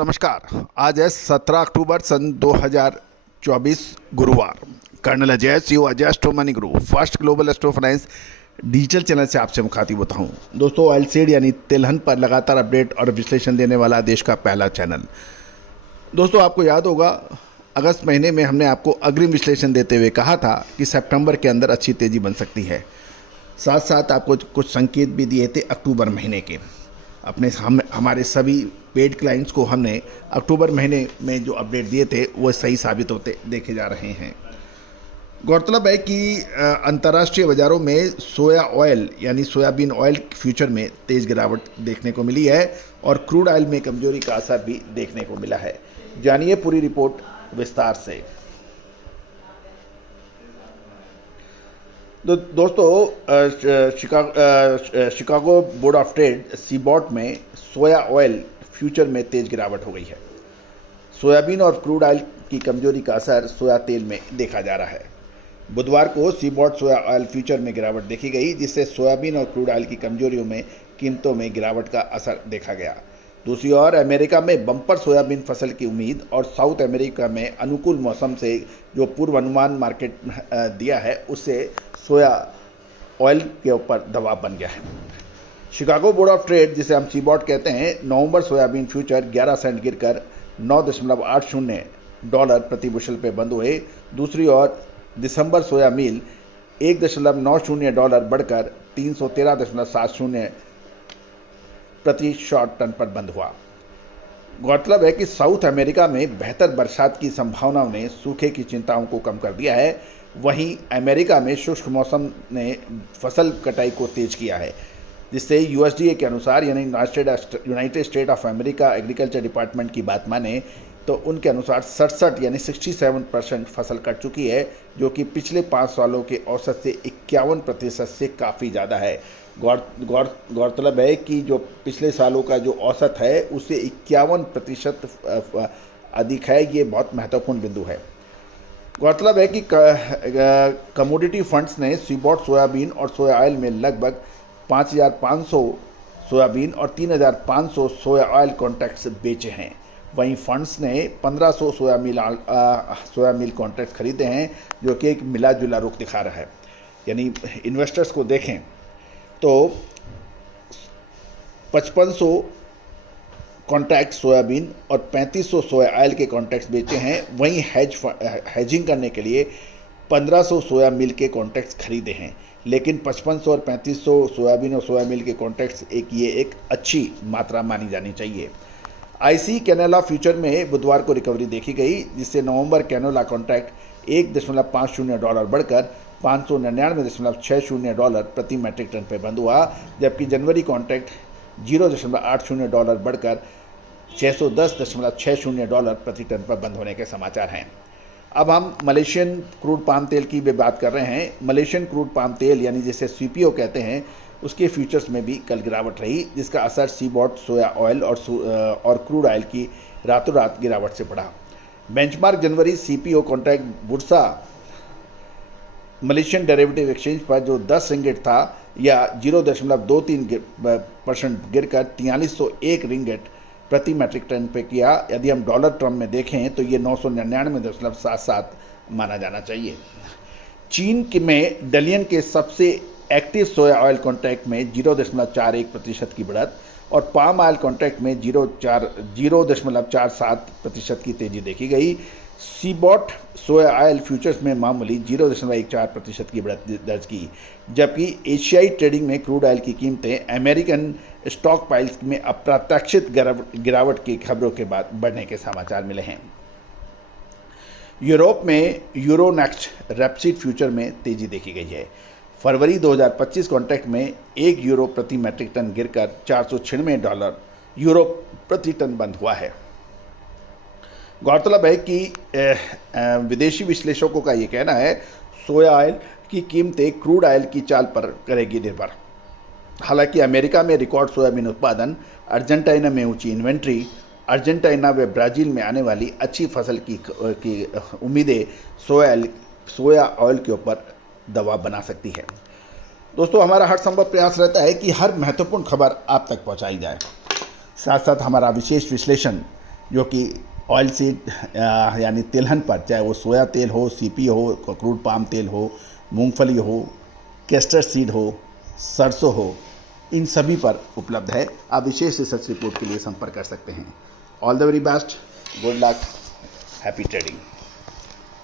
नमस्कार। आज है 17 अक्टूबर सन 2024 गुरुवार। Colonel Ajay CO Ajay astro money Guru first global astro finance digital channel से आपसे मुखातिब होता हूं। दोस्तों, ऑयल सीड यानी तिलहन पर लगातार अपडेट और विश्लेषण देने वाला देश का पहला चैनल। दोस्तों, आपको याद होगा अगस्त महीने में हमने आपको अग्रिम विश्लेषण देते हुए कहा था कि सितंबर के अंदर अच्छी तेज़ी बन सकती है। साथ साथ आपको कुछ संकेत भी दिए थे अक्टूबर महीने के। हमारे सभी पेड क्लाइंट्स को हमने अक्टूबर महीने में जो अपडेट दिए थे वो सही साबित होते देखे जा रहे हैं। गौरतलब है कि अंतर्राष्ट्रीय बाज़ारों में सोया ऑयल यानी सोयाबीन ऑयल फ्यूचर में तेज़ गिरावट देखने को मिली है और क्रूड ऑयल में कमजोरी का असर भी देखने को मिला है। जानिए पूरी रिपोर्ट विस्तार से। दोस्तों, शिकागो बोर्ड ऑफ ट्रेड सीबॉट में सोया ऑयल फ्यूचर में तेज गिरावट हो गई है। सोयाबीन और क्रूड ऑयल की कमजोरी का असर सोया तेल में देखा जा रहा है। बुधवार को सीबॉट सोया ऑयल फ्यूचर में गिरावट देखी गई, जिससे सोयाबीन और क्रूड ऑयल की कमजोरियों में कीमतों में गिरावट का असर देखा गया। दूसरी ओर अमेरिका में बम्पर सोयाबीन फसल की उम्मीद और साउथ अमेरिका में अनुकूल मौसम से जो पूर्वानुमान मार्केट दिया है उससे सोया ऑयल के ऊपर दबाव बन गया है। शिकागो बोर्ड ऑफ ट्रेड, जिसे हम सीबॉट कहते हैं, नवंबर सोयाबीन फ्यूचर 11 सेंट गिरकर $9.80 प्रति बुशल पे बंद हुए। दूसरी ओर दिसंबर सोया मील $1.90 बढ़कर 313.70 प्रति शॉर्ट टन पर बंद हुआ। गौरतलब है कि साउथ अमेरिका में बेहतर बरसात की संभावनाओं ने सूखे की चिंताओं को कम कर दिया है। वहीं अमेरिका में शुष्क मौसम ने फसल कटाई को तेज किया है, जिससे यूएसडीए के अनुसार यानी United state of America agriculture department की बात माने तो उनके अनुसार 67 यानी 67% फसल कट चुकी है, जो कि पिछले 5 सालों के औसत से 51% से काफ़ी ज़्यादा है। गौरतलब है कि जो पिछले सालों का जो औसत है उससे 51% अधिक है। ये बहुत महत्वपूर्ण बिंदु है। गौरतलब है कि कमोडिटी फंड्स ने सीबॉट सोयाबीन और सोया ऑयल में लगभग 5,500 सोयाबीन और 3,500 सोया ऑयल कॉन्ट्रैक्ट्स बेचे हैं। वहीं फंड्स ने 1,500 सोया मील कॉन्ट्रैक्ट खरीदे हैं, जो कि एक मिला जुला रुख दिखा रहा है। यानी इन्वेस्टर्स को देखें तो 5,500 कॉन्ट्रैक्ट सोयाबीन और 3,500 सोया ऑयल के कॉन्ट्रैक्ट्स बेचे हैं। वहीं हेजिंग करने के लिए 1,500 सोया मिल के कॉन्ट्रैक्ट्स खरीदे हैं। लेकिन 5,500 और 3,500 सोयाबीन और सोया मिल के कॉन्ट्रैक्ट्स एक अच्छी मात्रा मानी जानी चाहिए। आईसी कैनोला फ्यूचर में बुधवार को रिकवरी देखी गई, जिससे नवंबर कैनोला कॉन्ट्रैक्ट $1.50 बढ़कर $599.60 प्रति मैट्रिक टन पर बंद हुआ, जबकि जनवरी कॉन्ट्रैक्ट $0.80 बढ़कर $610.60 प्रति टन पर बंद होने के समाचार हैं। अब हम मलेशियन क्रूड पाम तेल की भी बात कर रहे हैं। मलेशियन क्रूड पाम तेल यानी जिसे सीपीओ कहते हैं, उसके फ्यूचर्स में भी कल गिरावट रही, जिसका असर सीबॉट सोया ऑयल और क्रूड ऑयल की रातों रात गिरावट से पड़ा। बेंचमार्क जनवरी CPO contract Bursa Malaysian derivative exchange पर जो 10 रिंगिट था या 0.23% गिरकर 4301 रिंगिट प्रति मैट्रिक टन पे किया। यदि हम डॉलर टर्म में देखें तो ये 999.77 माना जाना चाहिए। चीन में डलियन के सबसे एक्टिव सोया ऑयल कॉन्ट्रैक्ट में 0.41% की बढ़त और पाम ऑयल कॉन्ट्रैक्ट में 0.47% की तेजी देखी गई। सीबॉट सोया ऑयल फ्यूचर्स में मामूली 0.14% की बढ़त दर्ज की, जबकि एशियाई ट्रेडिंग में क्रूड ऑयल की कीमतें अमेरिकन स्टॉक पाइल्स में अप्रत्याशित गिरावट की खबरों के बाद बढ़ने के समाचार मिले हैं। यूरोप में यूरोनेक्स्ट रेपसीड फ्यूचर में तेजी देखी गई है। फरवरी 2025 कॉन्ट्रैक्ट में €1 प्रति मैट्रिक टन गिरकर $496 प्रति टन बंद हुआ है। गौरतलब है कि विदेशी विश्लेषकों का ये कहना है सोया ऑयल की कीमतें क्रूड ऑयल की चाल पर करेगी निर्भर। हालांकि अमेरिका में रिकॉर्ड सोयाबीन उत्पादन, अर्जेंटीना में ऊंची इन्वेंट्री, अर्जेंटीना व ब्राज़ील में आने वाली अच्छी फसल की उम्मीदें सोया ऑयल के ऊपर दबाव बना सकती है। दोस्तों, हमारा हर संभव प्रयास रहता है कि हर महत्वपूर्ण खबर आप तक पहुंचाई जाए। साथ साथ हमारा विशेष विश्लेषण जो कि ऑयल सीड यानी तिलहन पर, चाहे वो सोया तेल हो, सीपी हो, क्रूड पाम तेल हो, मूंगफली हो, कैस्टर सीड हो, सरसों हो, इन सभी पर उपलब्ध है। आप विशेष रिसर्च रिपोर्ट के लिए संपर्क कर सकते हैं। All the very best, good luck, happy trading.